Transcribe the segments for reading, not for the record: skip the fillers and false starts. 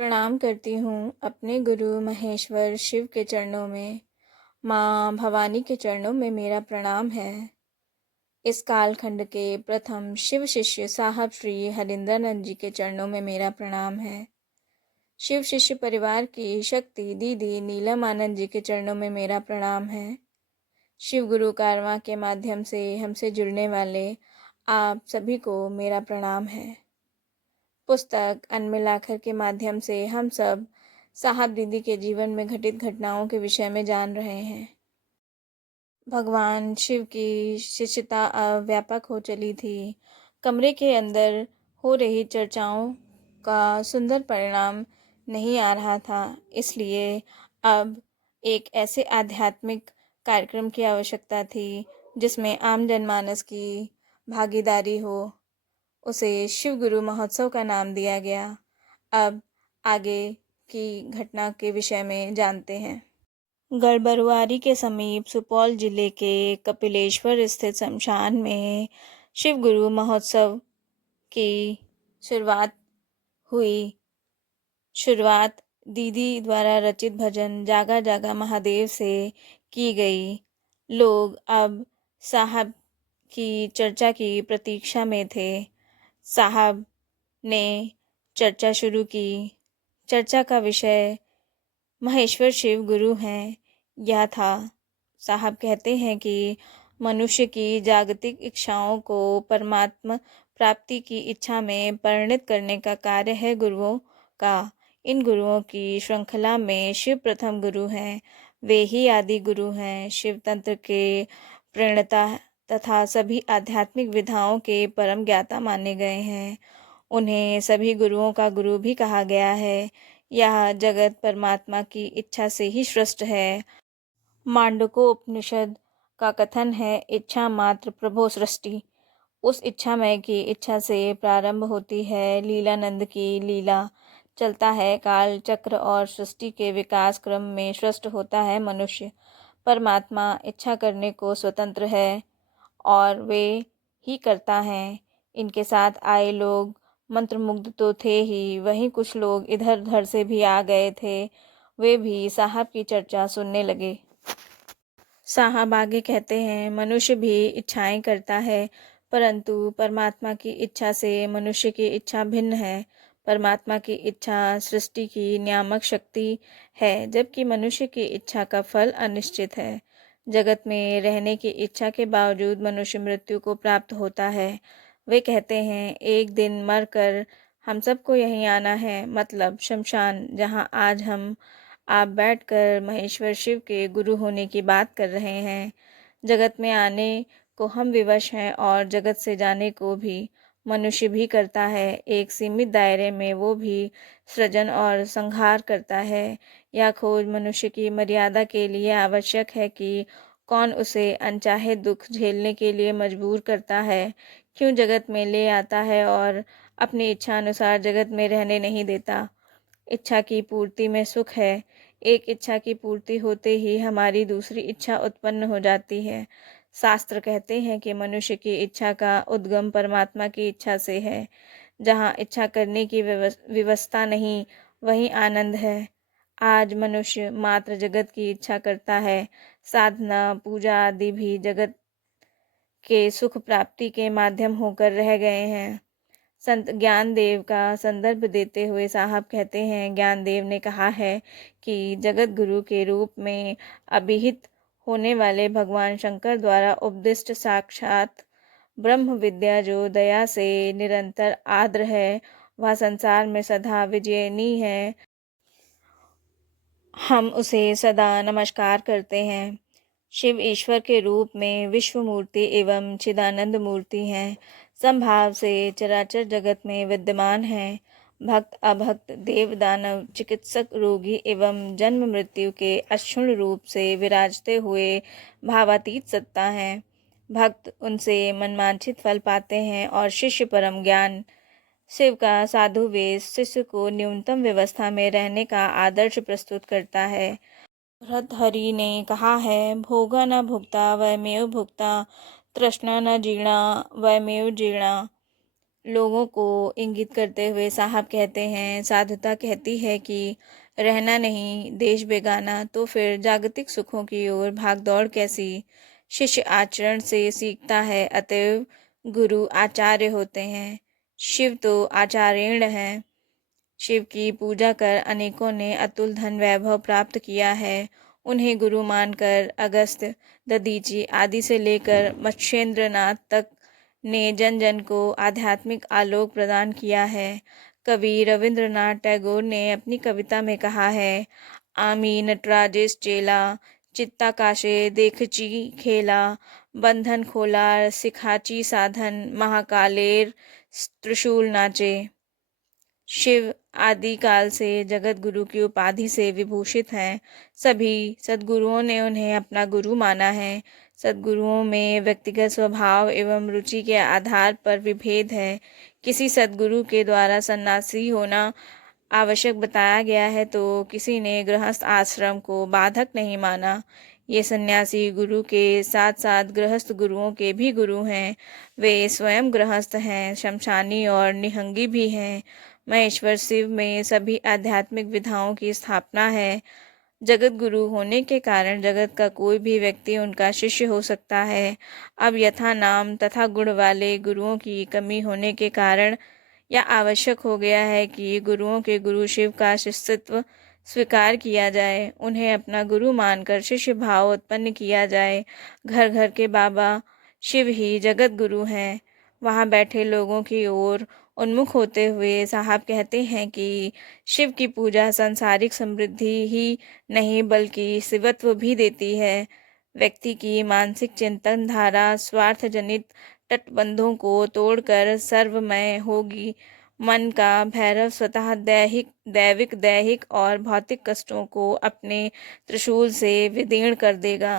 प्रणाम करती हूँ अपने गुरु महेश्वर शिव के चरणों में। माँ भवानी के चरणों में मेरा प्रणाम है। इस कालखंड के प्रथम शिव शिष्य साहब श्री हरिंद्रानंद जी के चरणों में मेरा प्रणाम है। शिव शिष्य परिवार की शक्ति दीदी नीलम आनंद जी के चरणों में मेरा प्रणाम है। शिव गुरु कारवां के माध्यम से हमसे जुड़ने वाले आप सभी को मेरा प्रणाम है। पुस्तक अनमिलाखर के माध्यम से हम सब साहब दीदी के जीवन में घटित घटनाओं के विषय में जान रहे हैं। भगवान शिव की शिष्यता अब व्यापक हो चली थी। कमरे के अंदर हो रही चर्चाओं का सुंदर परिणाम नहीं आ रहा था, इसलिए अब एक ऐसे आध्यात्मिक कार्यक्रम की आवश्यकता थी जिसमें आम जनमानस की भागीदारी हो। उसे शिव गुरु महोत्सव का नाम दिया गया। अब आगे की घटना के विषय में जानते हैं। गढ़बरुआरी के समीप सुपौल जिले के कपिलेश्वर स्थित शमशान में शिव गुरु महोत्सव की शुरुआत दीदी द्वारा रचित भजन जागा जागा महादेव से की गई। लोग अब साहब की चर्चा की प्रतीक्षा में थे। साहब ने चर्चा शुरू की। चर्चा का विषय महेश्वर शिव गुरु हैं यह था। साहब कहते हैं कि मनुष्य की जागतिक इच्छाओं को परमात्मा प्राप्ति की इच्छा में परिणत करने का कार्य है गुरुओं का। इन गुरुओं की श्रृंखला में शिव प्रथम गुरु हैं। वे ही आदि गुरु हैं। शिव तंत्र के प्रणेता तथा सभी आध्यात्मिक विधाओं के परम ज्ञाता माने गए हैं। उन्हें सभी गुरुओं का गुरु भी कहा गया है। यह जगत परमात्मा की इच्छा से ही सृष्ट है। मांडूक्य उपनिषद का कथन है, इच्छा मात्र प्रभो सृष्टि। उस इच्छामय की इच्छा से प्रारंभ होती है लीलानंद की लीला। चलता है काल चक्र और सृष्टि के विकास क्रम में सृष्ट होता है मनुष्य। परमात्मा इच्छा करने को स्वतंत्र है और वे ही करता है। इनके साथ आए लोग मंत्रमुग्ध तो थे ही, वहीं कुछ लोग इधर उधर से भी आ गए थे। वे भी साहब की चर्चा सुनने लगे। साहब आगे कहते हैं, मनुष्य भी इच्छाएं करता है, परंतु परमात्मा की इच्छा से मनुष्य की इच्छा भिन्न है। परमात्मा की इच्छा सृष्टि की नियामक शक्ति है, जबकि मनुष्य की इच्छा का फल अनिश्चित है। जगत में रहने की इच्छा के बावजूद मनुष्य मृत्यु को प्राप्त होता है। वे कहते हैं, एक दिन मरकर हम सबको यहीं आना है, मतलब शमशान, जहाँ आज हम आप बैठकर महेश्वर शिव के गुरु होने की बात कर रहे हैं। जगत में आने को हम विवश हैं और जगत से जाने को भी मनुष्य भी करता है। एक सीमित दायरे में वो भी सृजन और संहार करता है। यह खोज मनुष्य की मर्यादा के लिए आवश्यक है कि कौन उसे अनचाहे दुख झेलने के लिए मजबूर करता है, क्यों जगत में ले आता है और अपनी इच्छा अनुसार जगत में रहने नहीं देता। इच्छा की पूर्ति में सुख है। एक इच्छा की पूर्ति होते ही हमारी दूसरी इच्छा उत्पन्न हो जाती है। शास्त्र कहते हैं कि मनुष्य की इच्छा का उद्गम परमात्मा की इच्छा से है। जहाँ इच्छा करने की व्यवस्था नहीं, वहीं आनंद है। आज मनुष्य मात्र जगत की इच्छा करता है। साधना पूजा आदि भी जगत के सुख प्राप्ति के माध्यम होकर रह गए हैं। संत ज्ञानदेव का संदर्भ देते हुए साहब कहते हैं, ज्ञानदेव ने कहा है कि जगत गुरु के रूप में अभिहित होने वाले भगवान शंकर द्वारा उपदिष्ट साक्षात ब्रह्म विद्या जो दया से निरंतर आर्द्र है, वह संसार में सदा विजयनी है। हम उसे सदा नमस्कार करते हैं। शिव ईश्वर के रूप में विश्व मूर्ति एवं चिदानंद मूर्ति हैं। संभाव से चराचर जगत में विद्यमान हैं। भक्त अभक्त देव दानव चिकित्सक रोगी एवं जन्म मृत्यु के अक्षुण्ण रूप से विराजते हुए भावातीत सत्ता हैं। भक्त उनसे मनवांछित फल पाते हैं और शिष्य परम ज्ञान। शिव का साधु वेश शिष्य को न्यूनतम व्यवस्था में रहने का आदर्श प्रस्तुत करता है। भर्तृहरि ने कहा है, भोगा न भुक्ता वयमेव भुक्ता, तृष्णा न जीर्णा वयमेव जीर्णा। लोगों को इंगित करते हुए साहब कहते हैं, साधुता कहती है कि रहना नहीं देश बेगाना, तो फिर जागतिक सुखों की ओर भागदौड़ कैसी। शिष्य आचरण से सीखता है, अतएव गुरु आचार्य होते हैं। शिव तो आचार्यण हैं। शिव की पूजा कर अनेकों ने अतुल धन वैभव प्राप्त किया है। उन्हें गुरु मानकर अगस्त, दधीची आदि से लेकर मत्स्येंद्रनाथ तक ने जन जन को आध्यात्मिक आलोक प्रदान किया है। कवि रविंद्रनाथ टैगोर ने अपनी कविता में कहा है, आमी नटराजेश चेला, चित्ताकाशे देखची खेला, बंधन खोला सिखाची साधन, महाकालेर त्रिशूल नाचे। शिव आदि काल से जगत गुरु की उपाधि से विभूषित हैं। सभी सद्गुरुओं ने उन्हें अपना गुरु माना है। सद्गुरुओं में व्यक्तिगत स्वभाव एवं रुचि के आधार पर विभेद है। किसी सद्गुरु के द्वारा सन्यासी होना आवश्यक बताया गया है, तो किसी ने गृहस्थ आश्रम को बाधक नहीं माना। ये सन्यासी गुरु के साथ साथ गृहस्थ गुरुओं के भी गुरु हैं। वे स्वयं गृहस्थ हैं, शमशानी और निहंगी भी हैं। महेश्वर शिव में सभी आध्यात्मिक विधाओं की स्थापना है। जगत गुरु होने के कारण जगत का कोई भी व्यक्ति उनका शिष्य हो सकता है। अब यथा नाम तथा गुण वाले गुरुओं की कमी होने के कारण यह आवश्यक हो गया है कि गुरुओं के गुरु शिव का शिष्यत्व स्वीकार किया जाए। उन्हें अपना गुरु मानकर शिष्य भाव उत्पन्न किया जाए। घर घर के बाबा शिव ही जगत गुरु हैं। वहाँ बैठे लोगों की ओर उन्मुख होते हुए साहब कहते हैं कि शिव की पूजा सांसारिक समृद्धि ही नहीं बल्कि शिवत्व भी देती है। व्यक्ति की मानसिक चिंतन धारा स्वार्थ जनित तटबंधों को तोड़कर सर्वमय होगी। मन का भैरव स्वतः दैविक और भौतिक कष्टों को अपने त्रिशूल से विदीर्ण कर देगा।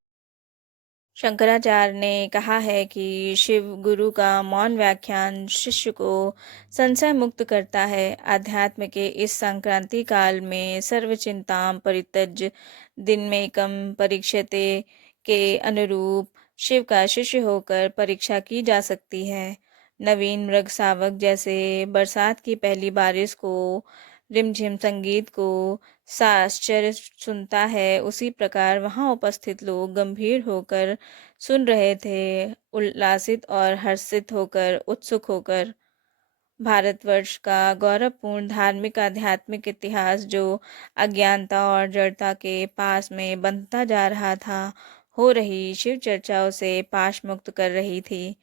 शंकराचार्य ने कहा है कि शिव गुरु का मौन व्याख्यान शिष्य को संशय मुक्त करता है। अध्यात्म के इस संक्रांति काल में सर्व चिंताम परित्यज्य दिन में कम परीक्षते के अनुरूप शिव का शिष्य होकर परीक्षा की जा सकती है। नवीन मृग शावक जैसे बरसात की पहली बारिश को रिमझिम संगीत को साश्चर्य सुनता है, उसी प्रकार वहां उपस्थित लोग गंभीर होकर सुन रहे थे, उल्लासित और हर्षित होकर, उत्सुक होकर। भारतवर्ष का गौरवपूर्ण धार्मिक आध्यात्मिक इतिहास जो अज्ञानता और जड़ता के पास में बंधता जा रहा था, हो रही शिव चर्चा उसे पाश मुक्त कर रही थी।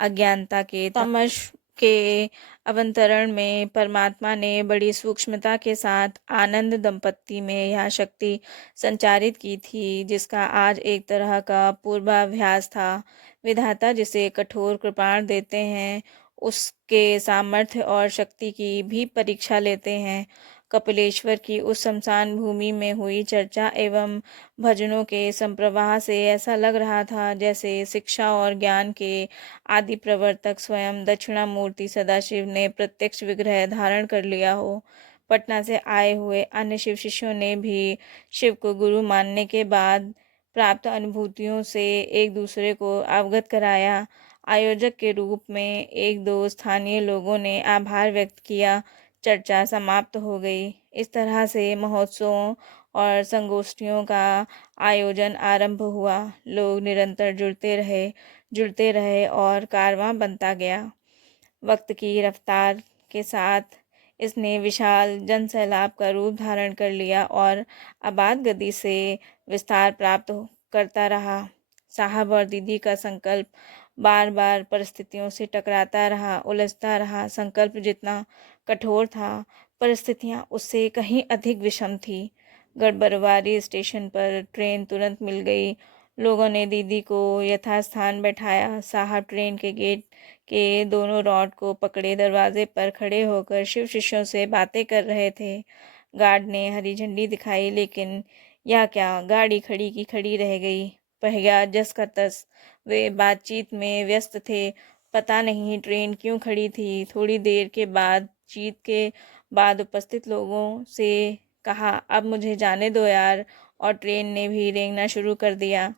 अज्ञानता के तमश के अवतरण में परमात्मा ने बड़ी सूक्ष्मता के साथ आनंद दंपत्ति में यह शक्ति संचारित की थी, जिसका आज एक तरह का पूर्वाभ्यास था। विधाता जिसे कठोर कृपाण देते हैं, उसके सामर्थ्य और शक्ति की भी परीक्षा लेते हैं। कपिलेश्वर की उस शमशान भूमि में हुई चर्चा एवं भजनों के संप्रवाह से ऐसा लग रहा था जैसे शिक्षा और ज्ञान के आदि प्रवर्तक स्वयं दक्षिणामूर्ति सदाशिव ने प्रत्यक्ष विग्रह धारण कर लिया हो। पटना से आए हुए अन्य शिव शिष्यों ने भी शिव को गुरु मानने के बाद प्राप्त अनुभूतियों से एक दूसरे को अवगत कराया। आयोजक के रूप में एक दो स्थानीय लोगों ने आभार व्यक्त किया। चर्चा समाप्त हो गई। इस तरह से महोत्सवों और संगोष्ठियों का आयोजन आरंभ हुआ। लोग निरंतर जुड़ते रहे और कारवां बनता गया। वक्त की रफ्तार के साथ इसने विशाल जनसैलाब का रूप धारण कर लिया और आबाद गति से विस्तार प्राप्त करता रहा। साहब और दीदी का संकल्प बार बार परिस्थितियों से टकराता रहा, उलझता रहा। संकल्प जितना कठोर था, परिस्थितियां उससे कहीं अधिक विषम थी। गढ़बरुआरी स्टेशन पर ट्रेन तुरंत मिल गई। लोगों ने दीदी को यथास्थान बैठाया। साहब ट्रेन के गेट के दोनों रॉड को पकड़े दरवाजे पर खड़े होकर शिव शिष्यों से बातें कर रहे थे। गार्ड ने हरी झंडी दिखाई, लेकिन यह क्या, गाड़ी खड़ी की खड़ी रह गई। पहिया जस का तस। वे बातचीत में व्यस्त थे। पता नहीं ट्रेन क्यों खड़ी थी। थोड़ी देर के बातचीत के बाद उपस्थित लोगों से कहा, अब मुझे जाने दो यार, और ट्रेन ने भी रेंगना शुरू कर दिया।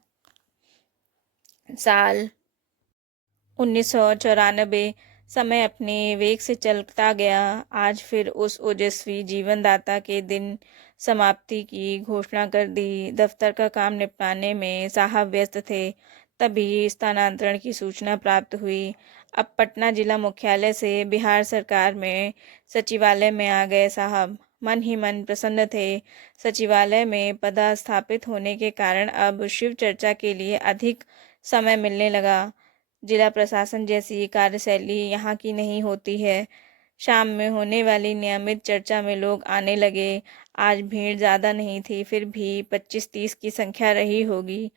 साल 1994 समय अपने वेग से चलता गया। आज फिर उस ओजस्वी जीवनदाता के दिन समाप्ति की घोषणा कर दी। दफ्तर का काम निपटाने में साहब व्यस्त थे। तभी स्थानांतरण की सूचना प्राप्त हुई। अब पटना जिला मुख्यालय से बिहार सरकार में सचिवालय में आ गए साहब। मन ही मन प्रसन्न थे। सचिवालय में पदस्थापित होने के कारण अब शिव चर्चा के लिए अधिक समय मिलने लगा। जिला प्रशासन जैसी कार्यशैली यहाँ की नहीं होती है। शाम में होने वाली नियमित चर्चा में लोग आने लगे। आज भीड़ ज़्यादा नहीं थी, फिर भी 25-30 की संख्या रही होगी।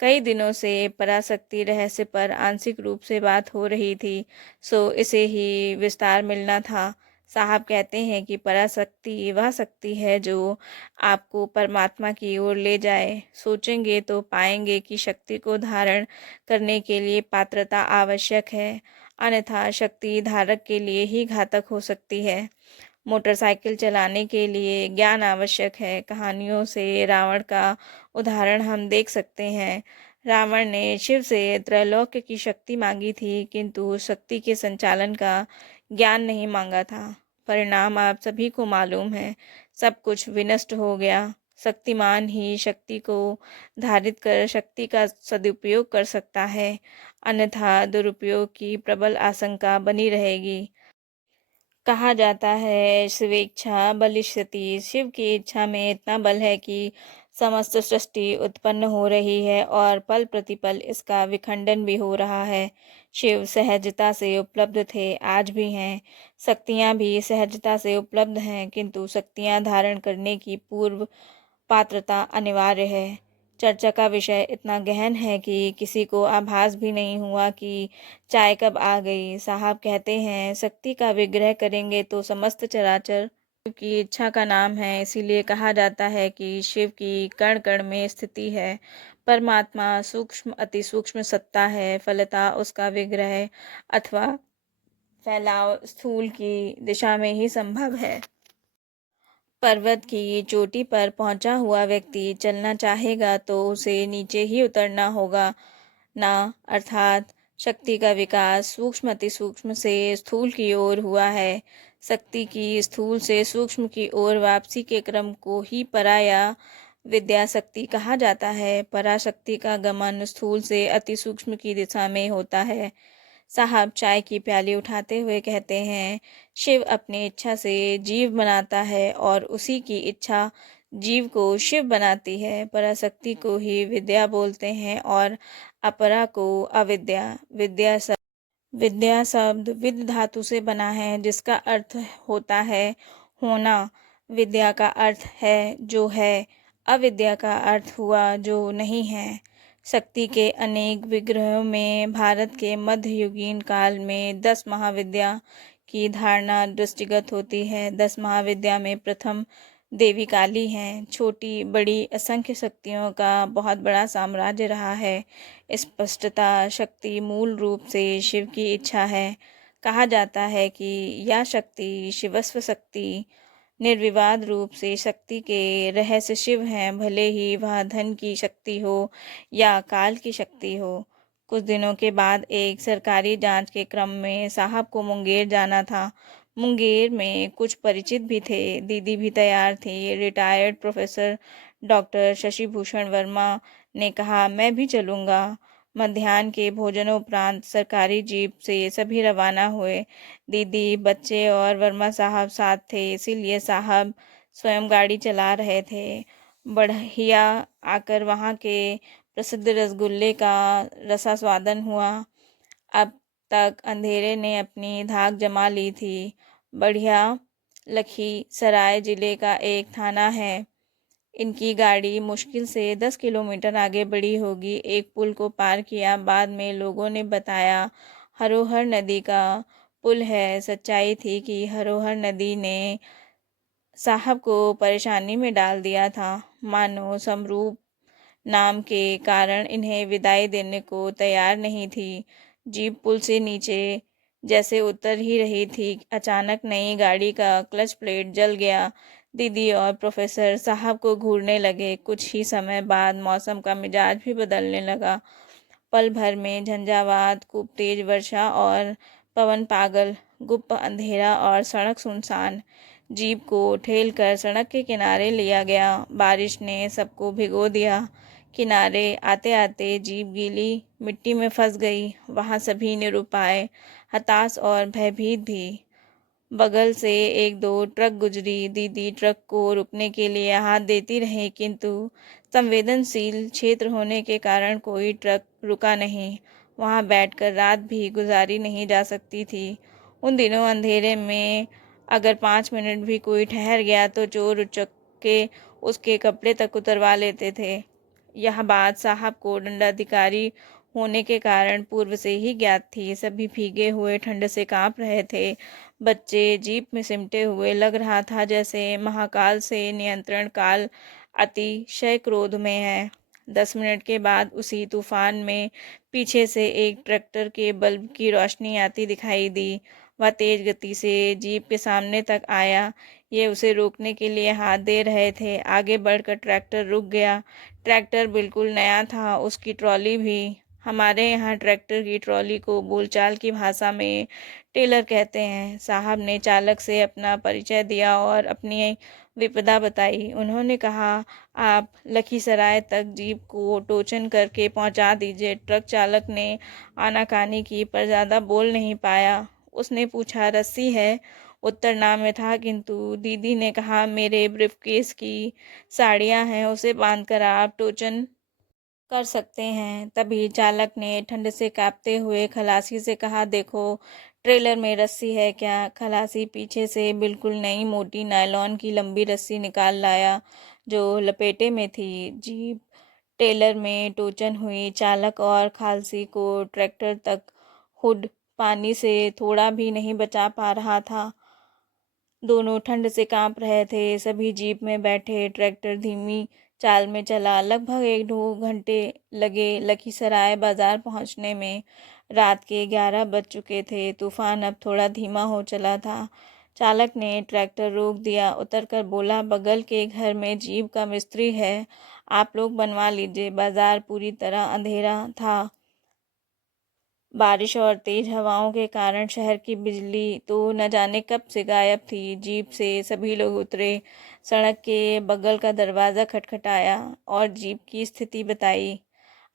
कई दिनों से पराशक्ति रहस्य पर आंशिक रूप से बात हो रही थी, सो इसे ही विस्तार मिलना था। साहब कहते हैं कि पराशक्ति वह शक्ति है जो आपको परमात्मा की ओर ले जाए। सोचेंगे तो पाएंगे कि शक्ति को धारण करने के लिए पात्रता आवश्यक है, अन्यथा शक्ति धारक के लिए ही घातक हो सकती है। मोटरसाइकिल चलाने के लिए ज्ञान आवश्यक है। कहानियों से रावण का उदाहरण हम देख सकते हैं। रावण ने शिव से त्रैलोक्य की शक्ति मांगी थी, किंतु शक्ति के संचालन का ज्ञान नहीं मांगा था। परिणाम आप सभी को मालूम है, सब कुछ विनष्ट हो गया। शक्तिमान ही शक्ति को धारित कर शक्ति का सदुपयोग कर सकता है, अन्यथा दुरुपयोग की प्रबल आशंका बनी रहेगी। कहा जाता है शिवेच्छा बलिष्यति। शिव की इच्छा में इतना बल है कि समस्त सृष्टि उत्पन्न हो रही है और पल प्रतिपल इसका विखंडन भी हो रहा है। शिव सहजता से उपलब्ध थे, आज भी हैं। शक्तियाँ भी सहजता से उपलब्ध हैं, किंतु शक्तियाँ धारण करने की पूर्व पात्रता अनिवार्य है। चर्चा का विषय इतना गहन है कि किसी को आभास भी नहीं हुआ कि चाय कब आ गई। साहब कहते हैं शक्ति का विग्रह करेंगे तो समस्त चराचर शिव की इच्छा का नाम है। इसीलिए कहा जाता है कि शिव की कण कण में स्थिति है। परमात्मा सूक्ष्म अति सूक्ष्म सत्ता है, फलतः उसका विग्रह अथवा फैलाव स्थूल की दिशा में ही संभव है। पर्वत की चोटी पर पहुंचा हुआ व्यक्ति चलना चाहेगा तो उसे नीचे ही उतरना होगा ना। अर्थात शक्ति का विकास सूक्ष्म अति सूक्ष्म से स्थूल की ओर हुआ है। शक्ति की स्थूल से सूक्ष्म की ओर वापसी के क्रम को ही परा या विद्या शक्ति कहा जाता है। पराशक्ति का गमन स्थूल से अति सूक्ष्म की दिशा में होता है। साहब चाय की प्याली उठाते हुए कहते हैं, शिव अपनी इच्छा से जीव बनाता है और उसी की इच्छा जीव को शिव बनाती है। पराशक्ति को ही विद्या बोलते हैं और अपरा को अविद्या। विद्या शब्द विद धातु से बना है, जिसका अर्थ होता है होना। विद्या का अर्थ है जो है, अविद्या का अर्थ हुआ जो नहीं है। शक्ति के अनेक विग्रहों में भारत के मध्ययुगीन काल में 10 महाविद्या की धारणा दृष्टिगत होती है। 10 महाविद्या में प्रथम देवी काली हैं। छोटी बड़ी असंख्य शक्तियों का बहुत बड़ा साम्राज्य रहा है। स्पष्टता शक्ति मूल रूप से शिव की इच्छा है। कहा जाता है कि यह शक्ति शिवस्व शक्ति निर्विवाद रूप से शक्ति के रहस्य शिव हैं, भले ही वह धन की शक्ति हो या काल की शक्ति हो। कुछ दिनों के बाद एक सरकारी जांच के क्रम में साहब को मुंगेर जाना था। मुंगेर में कुछ परिचित भी थे, दीदी भी तैयार थी। Retired professor doctor Shashibhushan Verma ने कहा, मैं भी चलूँगा। मध्याह्न के भोजनोपरांत सरकारी जीप से सभी रवाना हुए। दीदी, बच्चे और वर्मा साहब साथ थे, इसीलिए साहब स्वयं गाड़ी चला रहे थे। बढ़िया आकर वहाँ के प्रसिद्ध रसगुल्ले का रसास्वादन हुआ। अब तक अंधेरे ने अपनी धाक जमा ली थी। बढ़िया लखीसराय जिले का एक थाना है। इनकी गाड़ी मुश्किल से 10 किलोमीटर आगे बढ़ी होगी। एक पुल को पार किया, बाद में लोगों ने बताया हरोहर नदी का पुल है। सच्चाई थी कि हरोहर नदी ने साहब को परेशानी में डाल दिया था। मानो समरूप नाम के कारण इन्हें विदाई देने को तैयार नहीं थी। जीप पुल से नीचे जैसे उतर ही रही थी, अचानक नई गाड़ी का क्लच प्लेट जल गया। दीदी और प्रोफेसर साहब को घूरने लगे। कुछ ही समय बाद मौसम का मिजाज भी बदलने लगा। पल भर में झंझावात, खूब तेज वर्षा और पवन पागल, गुप्त अंधेरा और सड़क सुनसान। जीप को ठेलकर सड़क के किनारे लिया गया। बारिश ने सबको भिगो दिया। किनारे आते आते जीप गीली मिट्टी में फंस गई। वहाँ सभी निरुपाय, हताश और भयभीत भी। बगल से एक दो ट्रक गुजरी। दीदी ट्रक को रुकने के लिए हाथ देती रही, किंतु संवेदनशील क्षेत्र होने के कारण कोई ट्रक रुका नहीं। वहां बैठकर रात भी गुजारी नहीं जा सकती थी। उन दिनों अंधेरे में अगर 5 मिनट भी कोई ठहर गया तो चोर उचक के उसके कपड़े तक उतरवा लेते थे। यह बात साहब को दंडाधिकारी होने के कारण पूर्व से ही ज्ञात थी। सभी भीगे हुए ठंड से कांप रहे थे। बच्चे जीप में सिमटे हुए। लग रहा था जैसे महाकाल से नियंत्रण काल अतिशय क्रोध में है। 10 मिनट के बाद उसी तूफान में पीछे से एक ट्रैक्टर के बल्ब की रोशनी आती दिखाई दी। वह तेज गति से जीप के सामने तक आया। ये उसे रोकने के लिए हाथ दे रहे थे। आगे बढ़कर ट्रैक्टर रुक गया। ट्रैक्टर बिल्कुल नया था, उसकी ट्रॉली भी। हमारे यहाँ ट्रैक्टर की ट्रॉली को बोलचाल की भाषा में टेलर कहते हैं। साहब ने चालक से अपना परिचय दिया और अपनी विपदा बताई। उन्होंने कहा, आप लखीसराय तक जीप को टोचन करके पहुंचा दीजिए। ट्रक चालक ने आनाकानी की पर ज़्यादा बोल नहीं पाया। उसने पूछा, रस्सी है? उत्तर ना में था, किंतु दीदी ने कहा, मेरे ब्रीफकेस की साड़ियाँ हैं, उसे बांधकर आप टोचन कर सकते हैं। तभी चालक ने ठंड से कांपते हुए खलासी से कहा, देखो ट्रेलर में रस्सी है क्या? खलासी पीछे से बिल्कुल नई मोटी नायलॉन की लंबी रस्सी निकाल लाया जो लपेटे में थी। जीप टेलर में टोचन हुई। चालक और खालसी को ट्रैक्टर तक हुड पानी से थोड़ा भी नहीं बचा पा रहा था। दोनों ठंड से कांप रहे थे। सभी जीप में बैठे। ट्रैक्टर धीमी चाल में चला। लगभग 1-2 घंटे लगे लखीसराय बाजार पहुंचने में। रात के 11 बज चुके थे। तूफान अब थोड़ा धीमा हो चला था। चालक ने ट्रैक्टर रोक दिया। उतरकर बोला, बगल के घर में जीप का मिस्त्री है, आप लोग बनवा लीजिए। बाजार पूरी तरह अंधेरा था। बारिश और तेज हवाओं के कारण शहर की बिजली तो न जाने कब से गायब थी। जीप से सभी लोग उतरे। सड़क के बगल का दरवाज़ा खटखटाया और जीप की स्थिति बताई।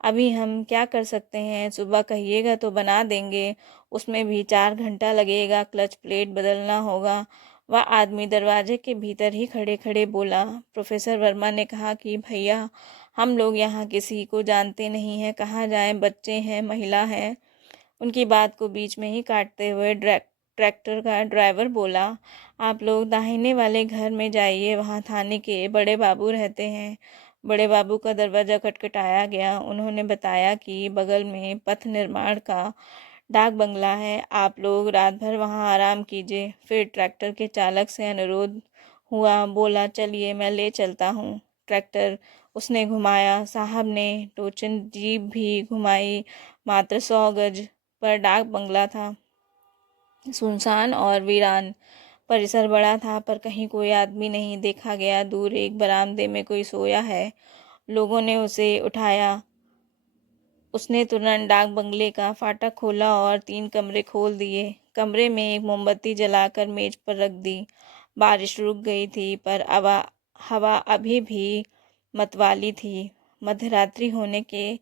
अभी हम क्या कर सकते हैं? सुबह कहिएगा तो बना देंगे, उसमें भी 4 घंटा लगेगा। क्लच प्लेट बदलना होगा। वह आदमी दरवाजे के भीतर ही खड़े खड़े बोला। प्रोफेसर वर्मा ने कहा कि भैया, हम लोग यहाँ किसी को जानते नहीं हैं, कहाँ जाएं? बच्चे हैं, महिला है। उनकी बात को बीच में ही काटते हुए ट्रैक्टर का ड्राइवर बोला, आप लोग दाहिने वाले घर में जाइए, वहाँ थाने के बड़े बाबू रहते हैं। बड़े बाबू का दरवाज़ा खटखटाया गया। उन्होंने बताया कि बगल में पथ निर्माण का डाक बंगला है, आप लोग रात भर वहाँ आराम कीजिए। फिर ट्रैक्टर के चालक से अनुरोध हुआ। बोला, चलिए मैं ले चलता हूँ। ट्रैक्टर उसने घुमाया। साहब ने टोचन जीप भी घुमाई। मात्र 100 गज पर डाक बंगला था। सुनसान और वीरान। परिसर बड़ा था पर कहीं कोई आदमी नहीं देखा गया। दूर एक बरामदे में कोई सोया है। लोगों ने उसे उठाया। उसने तुरंत डाक बंगले का फाटक खोला और 3 कमरे खोल दिए। कमरे में एक मोमबत्ती जलाकर मेज पर रख दी। बारिश रुक गई थी पर हवा अभी भी मतवाली थी। मध्यरात्रि होने के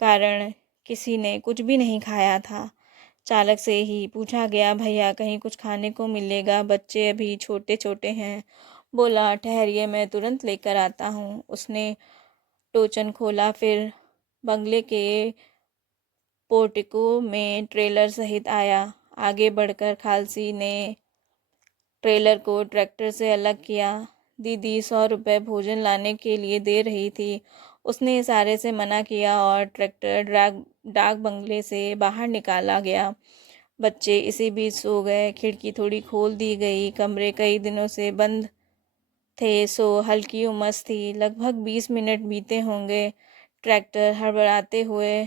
कारण किसी ने कुछ भी नहीं खाया था। चालक से ही पूछा गया, भैया कहीं कुछ खाने को मिलेगा? बच्चे अभी छोटे छोटे हैं। बोला, ठहरिए मैं तुरंत लेकर आता हूँ। उसने टोचन खोला। फिर बंगले के पोर्टिको में ट्रेलर सहित आया। आगे बढ़कर खालसी ने ट्रेलर को ट्रैक्टर से अलग किया। दीदी 100 रुपये भोजन लाने के लिए दे रही थी। उसने इशारे से मना किया और ट्रैक्टर डाक बंगले से बाहर निकाला गया। बच्चे इसी बीच सो गए। खिड़की थोड़ी खोल दी गई। कमरे कई दिनों से बंद थे, सो हल्की उमस थी। लगभग 20 मिनट बीते होंगे। ट्रैक्टर हड़बड़ाते हुए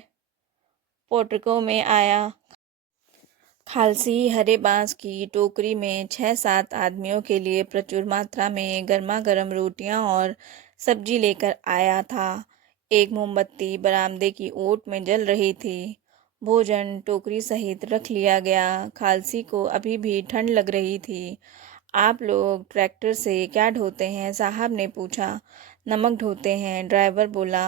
पोर्टिको में आया। खालसी हरे बांस की टोकरी में 6-7 आदमियों के लिए प्रचुर मात्रा में गर्मा गर्म रोटियां और सब्जी लेकर आया था। एक मोमबत्ती बरामदे की ओट में जल रही थी। भोजन टोकरी सहित रख लिया गया। खालसी को अभी भी ठंड लग रही थी। आप लोग ट्रैक्टर से क्या ढोते हैं? साहब ने पूछा। नमक ढोते हैं, ड्राइवर बोला।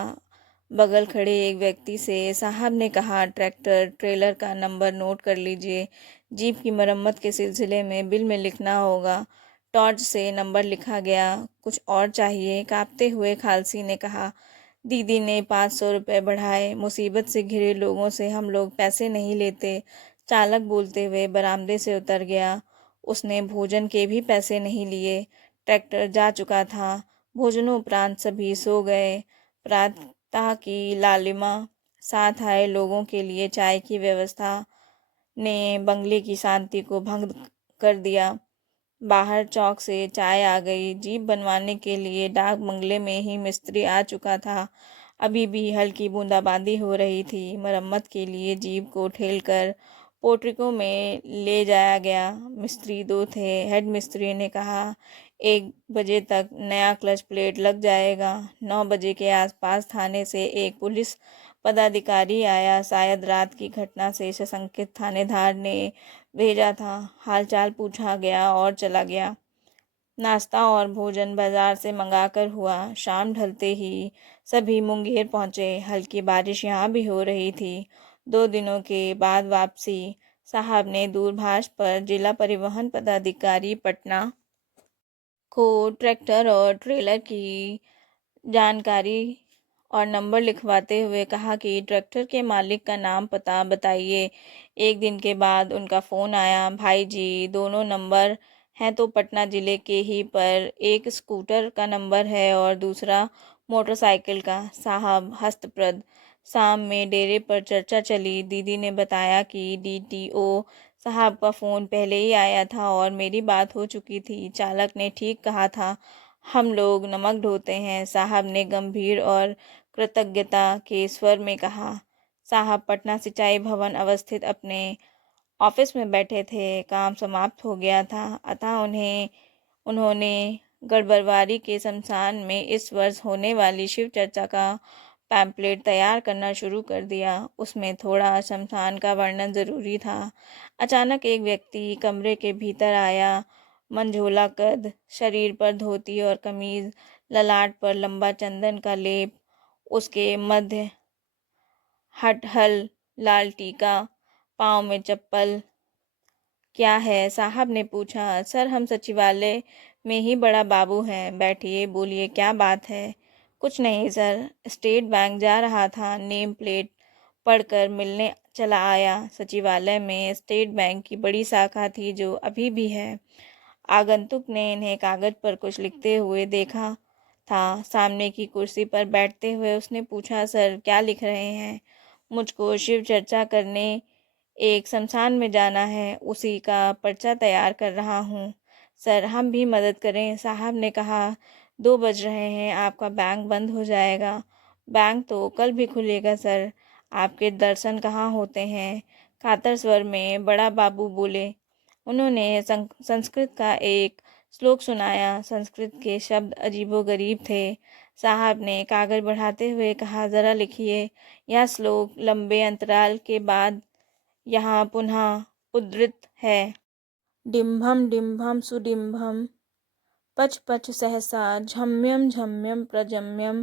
बगल खड़े एक व्यक्ति से साहब ने कहा, ट्रैक्टर ट्रेलर का नंबर नोट कर लीजिए। जीप की मरम्मत के सिलसिले में बिल में लिखना होगा। टॉर्च से नंबर लिखा गया। कुछ और चाहिए? कांपते हुए खालसी ने कहा। दीदी ने 500 रुपये बढ़ाए। मुसीबत से घिरे लोगों से हम लोग पैसे नहीं लेते। चालक बोलते हुए बरामदे से उतर गया। उसने भोजन के भी पैसे नहीं लिए। ट्रैक्टर जा चुका था। भोजनोपरांत सभी सो गए। प्रातः की लालिमा, साथ आए लोगों के लिए चाय की व्यवस्था ने बंगले की शांति को भंग कर दिया। बाहर चौक से चाय आ गई। जीप बनवाने के लिए डाक बंगले में ही मिस्त्री आ चुका था। अभी भी हल्की बूंदाबांदी हो रही थी। मरम्मत के लिए जीप को ठेलकर पोर्टिको में ले जाया गया। मिस्त्री दो थे। हेड मिस्त्री ने कहा, 1 बजे तक नया क्लच प्लेट लग जाएगा। 9 बजे के आसपास थाने से एक पुलिस पदाधिकारी आया। शायद रात की घटना से सशंकित थानेदार ने भेजा था। हालचाल पूछा गया और चला गया। नाश्ता और भोजन बाजार से मंगाकर हुआ। शाम ढलते ही सभी मुंगेर पहुंचे। हल्की बारिश यहाँ भी हो रही थी। 2 दिनों के बाद वापसी। साहब ने दूरभाष पर जिला परिवहन पदाधिकारी पटना को ट्रैक्टर और ट्रेलर की जानकारी और नंबर लिखवाते हुए कहा कि ट्रैक्टर के मालिक का नाम पता बताइए। 1 दिन के बाद उनका फ़ोन आया। भाई जी, दोनों नंबर हैं तो पटना ज़िले के ही, पर एक स्कूटर का नंबर है और दूसरा मोटरसाइकिल का। साहब हस्तप्रद। शाम में डेरे पर चर्चा चली। दीदी ने बताया कि डीटीओ साहब का फ़ोन पहले ही आया था और मेरी बात हो चुकी थी। चालक ने ठीक कहा था, हम लोग नमक ढोते हैं। साहब ने गंभीर और कृतज्ञता के स्वर में कहा। साहब पटना सिंचाई भवन अवस्थित अपने ऑफिस में बैठे थे। काम समाप्त हो गया था, अतः उन्होंने गड़बड़वारी के शमशान में इस वर्ष होने वाली शिव चर्चा का पैम्पलेट तैयार करना शुरू कर दिया। उसमें थोड़ा शमशान का वर्णन जरूरी था। अचानक एक व्यक्ति कमरे के भीतर आया। मंझोला कद, शरीर पर धोती और कमीज, ललाट पर लंबा चंदन का लेप, उसके मध्य हटहल लाल टीका, पाँव में चप्पल। क्या है? साहब ने पूछा। सर, हम सचिवालय में ही बड़ा बाबू हैं। बैठिए, बोलिए, क्या बात है? कुछ नहीं सर, स्टेट बैंक जा रहा था, नेम प्लेट पढ़कर मिलने चला आया। सचिवालय में स्टेट बैंक की बड़ी शाखा थी जो अभी भी है। आगंतुक ने इन्हें कागज पर कुछ लिखते हुए देखा था। सामने की कुर्सी पर बैठते हुए उसने पूछा, सर क्या लिख रहे हैं? मुझको शिव चर्चा करने एक शमशान में जाना है, उसी का पर्चा तैयार कर रहा हूँ। सर, हम भी मदद करें? साहब ने कहा। 2 बज रहे हैं, आपका बैंक बंद हो जाएगा। बैंक तो कल भी खुलेगा सर। आपके दर्शन कहाँ होते हैं? कातर स्वर में बड़ा बाबू बोले। उन्होंने संस्कृत का एक श्लोक सुनाया। संस्कृत के शब्द अजीबोगरीब थे। साहब ने कागज बढ़ाते हुए कहा, ज़रा लिखिए। यह श्लोक लंबे अंतराल के बाद यहाँ पुनः उद्धृत है। डिम्भम डिम्भम सुडिम्भम पच पच सहसा झम्यम झम्यम प्रजम्यम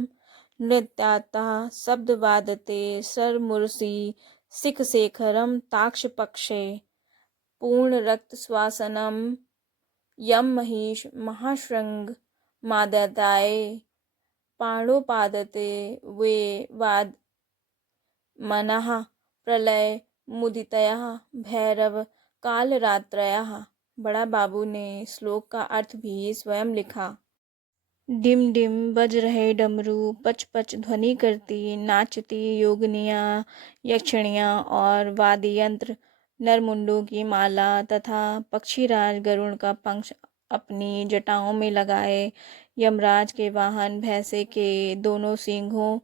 नृत्यातः शब्दवादते सरमुरसी सिख शेखरम ताक्ष पक्षे पूर्ण रक्त श्वासनम यम महिष महाश्रृंग मादताय पाणोपादते वे वाद मनः प्रलय मुदितयः भैरव कालरात्रयः। बड़ा बाबू ने श्लोक का अर्थ भी स्वयं लिखा। डिम डिम बज रहे डमरू, पच पच ध्वनि करती नाचती योगनियाँ, यक्षिणियाँ और वाद्य यंत्र, नरमुंडों की माला तथा पक्षीराज गरुड़ का पंख अपनी जटाओं में लगाए, यमराज के वाहन भैंसे के दोनों सींगों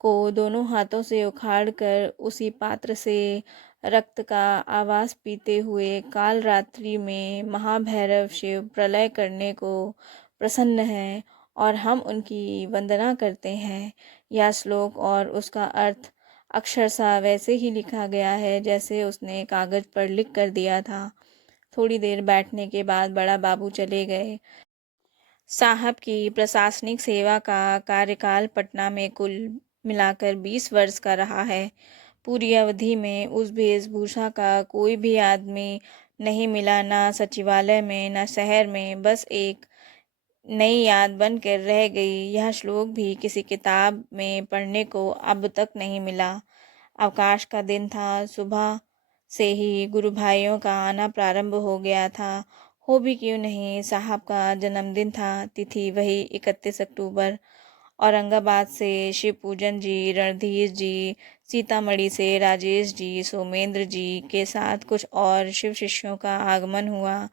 को दोनों हाथों से उखाड़कर उसी पात्र से रक्त का आवास पीते हुए काल रात्रि में महाभैरव शिव प्रलय करने को प्रसन्न है और हम उनकी वंदना करते हैं। यह श्लोक और उसका अर्थ अक्षरशः वैसे ही लिखा गया है जैसे उसने कागज पर लिख कर दिया था। थोड़ी देर बैठने के बाद बड़ा बाबू चले गए। साहब की प्रशासनिक सेवा का कार्यकाल पटना में कुल मिलाकर 20 वर्ष का रहा है। पूरी अवधि में उस वेशभूषा का कोई भी आदमी नहीं मिला, ना सचिवालय में न शहर में। बस एक नई याद बनकर रह गई। यह श्लोक भी किसी किताब में पढ़ने को अब तक नहीं मिला। अवकाश का दिन था। सुबह से ही गुरु भाइयों का आना प्रारंभ हो गया था। हो भी क्यों नहीं, साहब का जन्मदिन था। तिथि वही 31 अक्टूबर। औरंगाबाद से शिव पूजन जी, रणधीर जी, सीतामढ़ी से राजेश जी, सोमेंद्र जी के साथ कुछ और शिव शिष्यों का आगमन हुआ।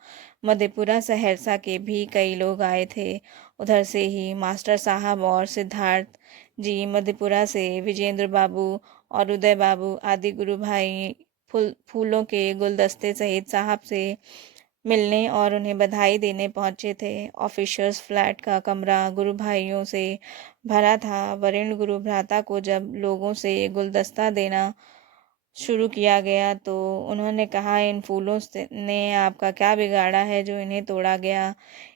मधेपुरा सहरसा के भी कई लोग आए थे। उधर से ही मास्टर साहब और सिद्धार्थ जी, मधेपुरा से विजेंद्र बाबू और उदय बाबू आदि गुरु भाई फूलों के गुलदस्ते सहित साहब से मिलने और उन्हें बधाई देने पहुंचे थे। ऑफिसर्स फ्लैट का कमरा गुरु भाइयों से भरा था। वरिष्ठ गुरु भ्राता को जब लोगों से गुलदस्ता देना शुरू किया गया तो उन्होंने कहा, इन फूलों से ने आपका क्या बिगाड़ा है जो इन्हें तोड़ा गया।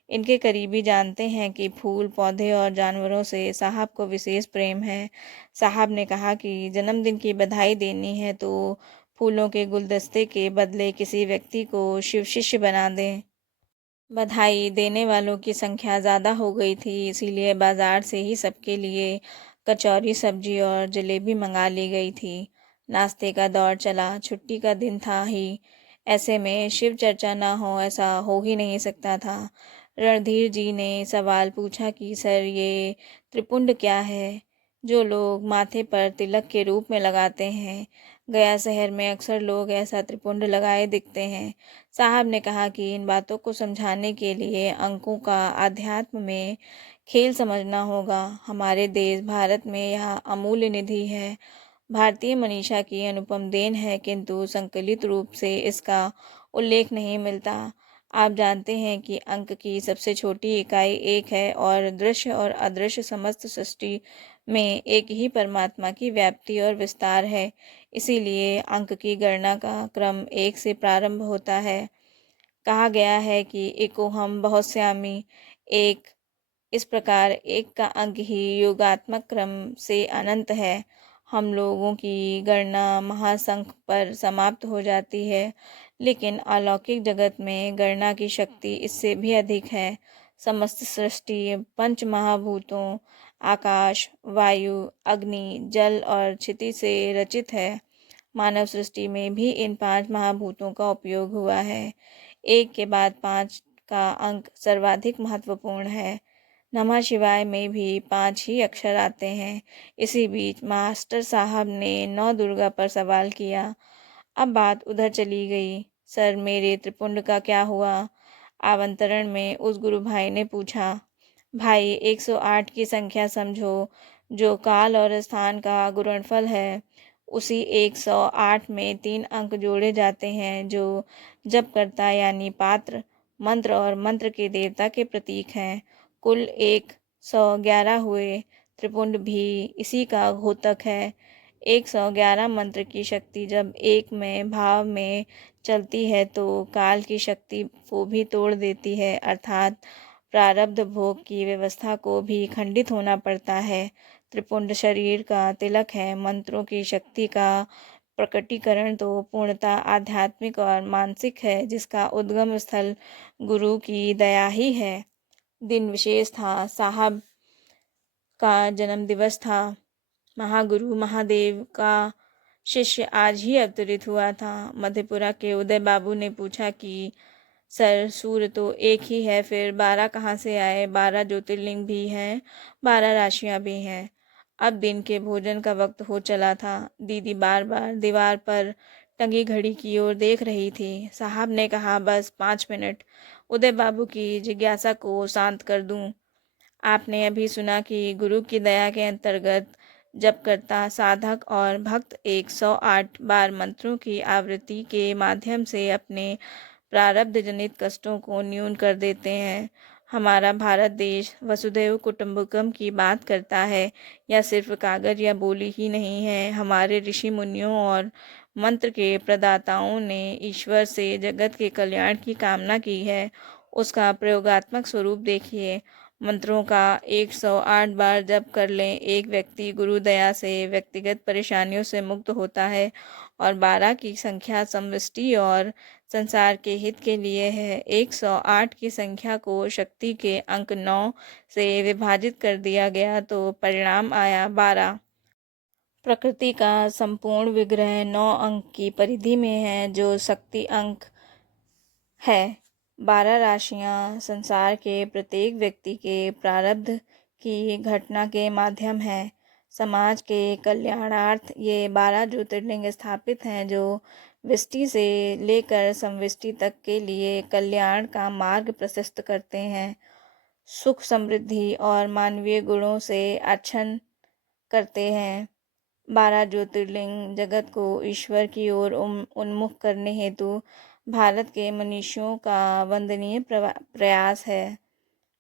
इनके करीबी जानते हैं कि फूल, पौधे और जानवरों से साहब को विशेष प्रेम है। साहब ने कहा कि जन्मदिन की बधाई देनी है तो फूलों के गुलदस्ते के बदले किसी व्यक्ति को शिव शिष्य बना दें। बधाई देने वालों की संख्या ज़्यादा हो गई थी, इसीलिए बाजार से ही सबके लिए कचौरी, सब्जी और जलेबी मंगा ली गई थी। नाश्ते का दौर चला। छुट्टी का दिन था ही, ऐसे में शिव चर्चा ना हो ऐसा हो ही नहीं सकता था। रणधीर जी ने सवाल पूछा कि सर, ये त्रिपुंड क्या है जो लोग माथे पर तिलक के रूप में लगाते हैं? गया शहर में अक्सर लोग ऐसा त्रिपुंड लगाए दिखते हैं। साहब ने कहा कि इन बातों को समझाने के लिए अंकों का आध्यात्म में खेल समझना होगा। हमारे देश भारत में यह अमूल्य निधि है, भारतीय मनीषा की अनुपम देन है, किंतु संकलित रूप से इसका उल्लेख नहीं मिलता। आप जानते हैं कि अंक की सबसे छोटी इकाई एक है और दृश्य और अदृश्य समस्त सृष्टि में एक ही परमात्मा की व्याप्ति और विस्तार है। इसीलिए अंक की गणना का क्रम एक से प्रारंभ होता है। कहा गया है कि एकोहम बहुश्यामी एक। इस प्रकार एक का अंक ही योगात्मक क्रम से अनंत है। हम लोगों की गणना महासंख पर समाप्त हो जाती है, लेकिन अलौकिक जगत में गणना की शक्ति इससे भी अधिक है। समस्त सृष्टि पंच महाभूतों आकाश, वायु, अग्नि, जल और क्षिति से रचित है। मानव सृष्टि में भी इन पांच महाभूतों का उपयोग हुआ है। एक के बाद पांच का अंक सर्वाधिक महत्वपूर्ण है। नमः शिवाय में भी 5 ही अक्षर आते हैं। इसी बीच मास्टर साहब ने नौ दुर्गा पर सवाल किया। अब बात उधर चली गई। सर, मेरे त्रिपुंड का क्या हुआ? आवंतरण में उस गुरु भाई ने पूछा। भाई, 108 की संख्या समझो, जो काल और स्थान का गुणनफल है। उसी 108 में 3 अंक जोड़े जाते हैं जो जपकर्ता यानी पात्र, मंत्र और मंत्र के देवता के प्रतीक हैं। कुल 111 हुए। त्रिपुंड भी इसी का घोतक है। 111 मंत्र की शक्ति जब एक में भाव में चलती है तो काल की शक्ति को भी तोड़ देती है, अर्थात प्रारब्ध भोग की व्यवस्था को भी खंडित होना पड़ता है। त्रिपुंड शरीर का तिलक है। मंत्रों की शक्ति का प्रकटीकरण तो पूर्णतः आध्यात्मिक और मानसिक है, जिसका उद्गम स्थल गुरु की दया ही है। दिन विशेष था। साहब का जन्म दिवस था। महागुरु महादेव का शिष्य आज ही अवतरित हुआ था। मधेपुरा के उदय बाबू ने पूछा कि सर, सूर्य तो एक ही है, फिर 12 कहाँ से आए? 12 ज्योतिर्लिंग भी हैं, 12 राशियां भी हैं। अब दिन के भोजन का वक्त हो चला था। दीदी बार बार दीवार पर टंगी घड़ी की ओर देख रही थी। साहब ने कहा, बस 5 मिनट, उदय बाबू की जिज्ञासा को शांत कर दूं। आपने अभी सुना कि गुरु की दया के अंतर्गत जपकर्ता, साधक और भक्त 108 बार मंत्रों की आवृत्ति के माध्यम से अपने प्रारब्ध जनित कष्टों को न्यून कर देते हैं। हमारा भारत देश वसुधैव कुटुंबकम की बात करता है। यह सिर्फ कागज या बोली ही नहीं है। हमारे ऋषि मुनियों और मंत्र के प्रदाताओं ने ईश्वर से जगत के कल्याण की कामना की है। उसका प्रयोगात्मक स्वरूप देखिए। मंत्रों का 108 बार जप कर लें, एक व्यक्ति गुरु दया से व्यक्तिगत परेशानियों से मुक्त होता है। और 12 की संख्या समष्टि और संसार के हित के लिए है। 108 की संख्या को शक्ति के अंक 9 से विभाजित कर दिया गया तो परिणाम आया 12। प्रकृति का संपूर्ण विग्रह 9 अंक की परिधि में है, जो शक्ति अंक है। 12 राशियां संसार के प्रत्येक व्यक्ति के प्रारब्ध की घटना के माध्यम है। समाज के कल्याणार्थ ये 12 ज्योतिर्लिंग स्थापित हैं, जो विष्टि से लेकर समविष्टि तक के लिए कल्याण का मार्ग प्रशस्त करते हैं। सुख, समृद्धि और मानवीय गुणों से आच्छन्न करते हैं। 12 ज्योतिर्लिंग जगत को ईश्वर की ओर उन्मुख करने हेतु भारत के मनुष्यों का वंदनीय प्रयास है।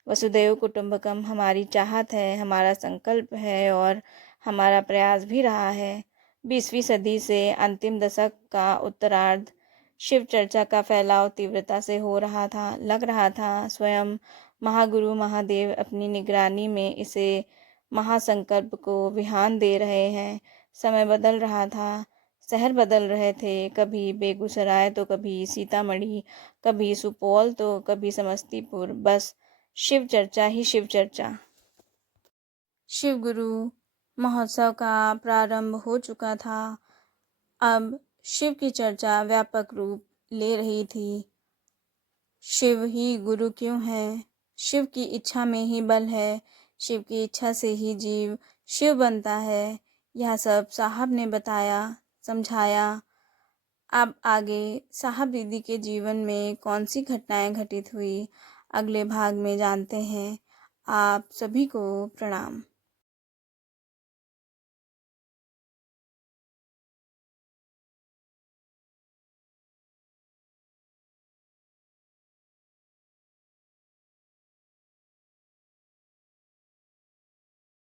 वसुधैव कुटुंबकम हमारी चाहत है, हमारा संकल्प है और हमारा प्रयास भी रहा है। 20वीं सदी से अंतिम दशक का उत्तरार्ध शिव चर्चा का फैलाव तीव्रता से हो रहा था। लग रहा था स्वयं महागुरु महादेव अपनी निगरानी में इसे महासंकल्प को विहान दे रहे हैं। समय बदल रहा था, शहर बदल रहे थे। कभी बेगूसराय तो कभी सीतामढ़ी, कभी सुपौल तो कभी समस्तीपुर। बस शिव चर्चा ही शिव चर्चा। शिव गुरु महोत्सव का प्रारंभ हो चुका था। अब शिव की चर्चा व्यापक रूप ले रही थी। शिव ही गुरु क्यों है? शिव की इच्छा में ही बल है। शिव की इच्छा से ही जीव शिव बनता है। यह सब साहब ने बताया, समझाया। अब आगे साहब दीदी के जीवन में कौन सी घटनाएं घटित हुई, अगले भाग में जानते हैं। आप सभी को प्रणाम।